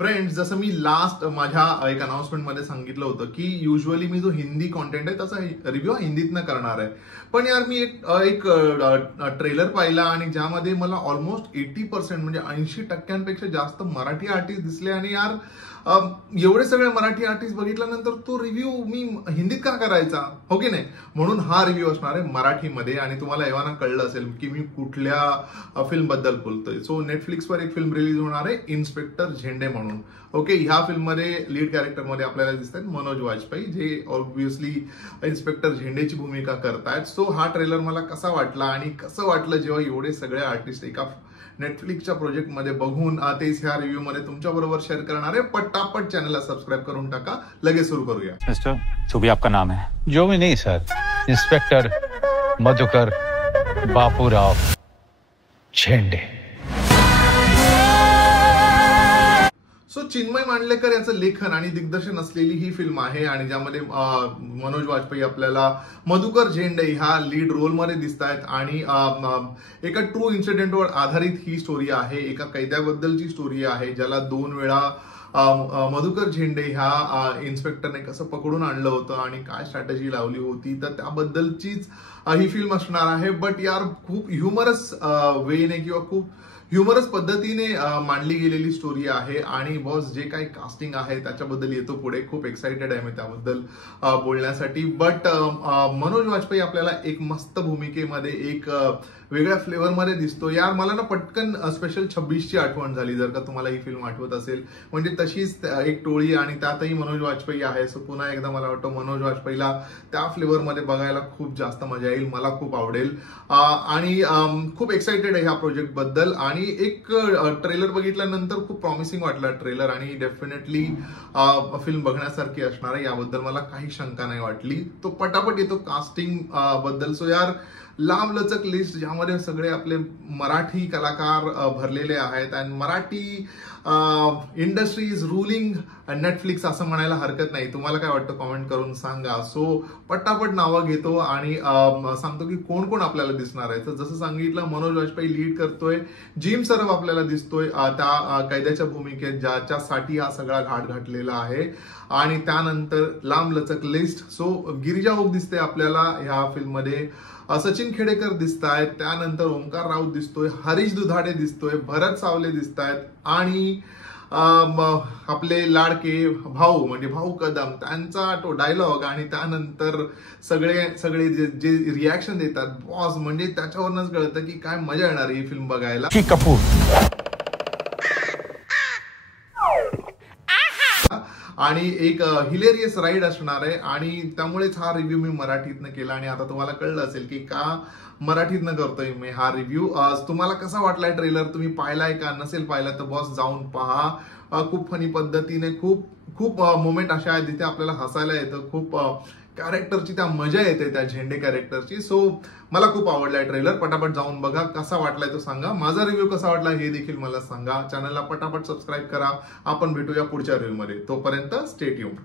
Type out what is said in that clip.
Friends, जसं मी last माझ्या एक अनाउन्समेंट मध्ये सांगितलं होतं की युजली मी जो हिंदी कॉन्टेंट आहे त्याचा रिव्ह्यू हिंदीतनं करणार आहे. पण यार मी एक ट्रेलर पाहिला आणि ज्यामध्ये मला ऑलमोस्ट 80% म्हणजे 80% जास्त मराठी आर्टिस्ट दिसले. आणि यार एवढे सगळे मराठी आर्टिस्ट बघितल्यानंतर तो रिव्ह्यू मी हिंदीत का करायचा, हो की नाही? म्हणून हा रिव्ह्यू असणार आहे मराठीमध्ये. आणि तुम्हाला एव्हाना कळलं असेल की मी कुठल्या फिल्म बद्दल बोलतोय. सो नेटफ्लिक्सवर एक फिल्म रिलीज होणार आहे, इन्स्पेक्टर झेंडे म्हणून. ओके, ह्या फिल्ममध्ये लीड कॅरेक्टरमध्ये आपल्याला दिसतात मनोज वाजपेयी, जे ऑब्व्हियसली इन्स्पेक्टर झेंडेची भूमिका करतायत. सो हा ट्रेलर मला कसा वाटला आणि कसं वाटलं जेव्हा एवढे सगळे आर्टिस्ट एका नेटफ्लिक्सच्या प्रोजेक्टमध्ये बघून तेच ह्या रिव्ह्यू मध्ये तुमच्या बरोबर शेअर करणार आहे. पटापट चॅनलला सबस्क्राईब करून टाका. लगेच सुरू करूया. मिस्टर, जो भी आपका नाम है. जो भी नहीं सर, इंस्पेक्टर मधुकर बापूराव झेंडे. सो चिन्मय मांडलेकर याचं लेखन आणि दिग्दर्शन असलेली ही फिल्म आहे. आणि ज्यामध्ये मनोज वाजपेयी आपल्याला मधुकर झेंडे ह्या लीड रोलमध्ये दिसत आहेत. आणि एका ट्रू इन्सिडेंटवर आधारित ही स्टोरी आहे. एका कैद्याबद्दलची स्टोरी आहे, ज्याला 2 वेळा मधुकर झेंडे ह्या इन्स्पेक्टरने कसं पकडून आणलं होतं आणि काय स्ट्रॅटेजी लावली होती, तर त्याबद्दलचीच ही फिल्म असणार आहे. बट यार खूप ह्युमरस वेने किंवा खूप ह्युमरस पद्धतीने मांडली गेलेली स्टोरी आहे. आणि बॉस, जे काही कास्टिंग आहे त्याच्याबद्दल येतो पुढे. खूप एक्साइटेड आहे मी त्याबद्दल बोलण्यासाठी. बट मनोज वाजपेयी आपल्याला एक मस्त भूमिकेमध्ये एक वेगळ्या फ्लेवरमध्ये दिसतो. यार मला ना पटकन स्पेशल 26ची आठवण झाली, जर का तुम्हाला ही फिल्म आठवत असेल. म्हणजे तशीच एक टोळी आणि त्यातही मनोज वाजपेयी आहे. सो पुन्हा एकदा मला वाटतं मनोज वाजपेयीला त्या फ्लेवरमध्ये बघायला खूप जास्त मजा येईल. मला खूप आवडेल आणि खूप एक्साइटेड आहे ह्या प्रोजेक्ट बद्दल. आणि एक ट्रेलर बघितल्यानंतर खूप प्रॉमिसिंग वाटला ट्रेलर. आणि डेफिनेटली फिल्म बघण्यासारखी असणार आहे, याबद्दल मला काही शंका नाही वाटली. तो पटापट येतो कास्टिंग बद्दल. सो यार लांब लचक लिस्ट, ज्यामध्ये सगळे आपले मराठी कलाकार भरलेले आहेत. आणि Marathi industry is ruling Netflix असं म्हणायला हरकत नाही. तुम्हाला काय वाटतं कॉमेंट करून सांगा. सो पटापट नावं घेतो आणि सांगतो की कोण कोण आपल्याला दिसणार आहे. तर जसं सांगितलं, मनोज वाजपेयी लीड करतोय. जिम सरफ आपल्याला दिसतोय त्या कैद्याच्या भूमिकेत, ज्याच्यासाठी हा सगळा घाट घातलेला आहे. आणि त्यानंतर लांब लचक लिस्ट. सो गिरिजा ओक दिसते आपल्याला ह्या फिल्ममध्ये. सचिन खेडेकर दिसत आहेत. त्यानंतर ओंकार राऊत दिसतोय. हरीश दुधाडे दिसतोय. भरत सावले दिसत आहेत. आणि आपले लाडके भाऊ म्हणजे भाऊ कदम, त्यांचा तो डायलॉग. आणि त्यानंतर सगळे जे रिॲक्शन देतात बॉस, म्हणजे त्याच्यावरच कळतं की काय मजा येणार ही फिल्म बघायला. की कपूर आणि एक हिलेरियस राईड असणार आहे. आणि त्यामुळेच हा रिव्ह्यू मी मराठीतनं केला. आणि आता तुम्हाला कळलं असेल की का मराठीतनं करतोय मी हा रिव्ह्यू. तुम्हाला कसा वाटलाय ट्रेलर? तुम्ही पाहिलाय का? नसेल पाहिला तर बॉस जाऊन पहा. खूप फनी पद्धतीने खूप मोमेंट अशा आहेत जिथे आपल्याला हसायला येतं. खूप कॅरेक्टरची त्या मजा येते, त्या झेंडे कॅरेक्टरची. सो मला खूप आवडलाय ट्रेलर. पटापट जाऊन बघा. कसा वाटलाय तो सांगा. माझा रिव्ह्यू कसा वाटला हे देखील मला सांगा. चॅनलला पटापट सबस्क्राईब करा. आपण भेटूया पुढच्या रिव्ह्यू मध्ये. तोपर्यंत स्टे ट्यून्ड.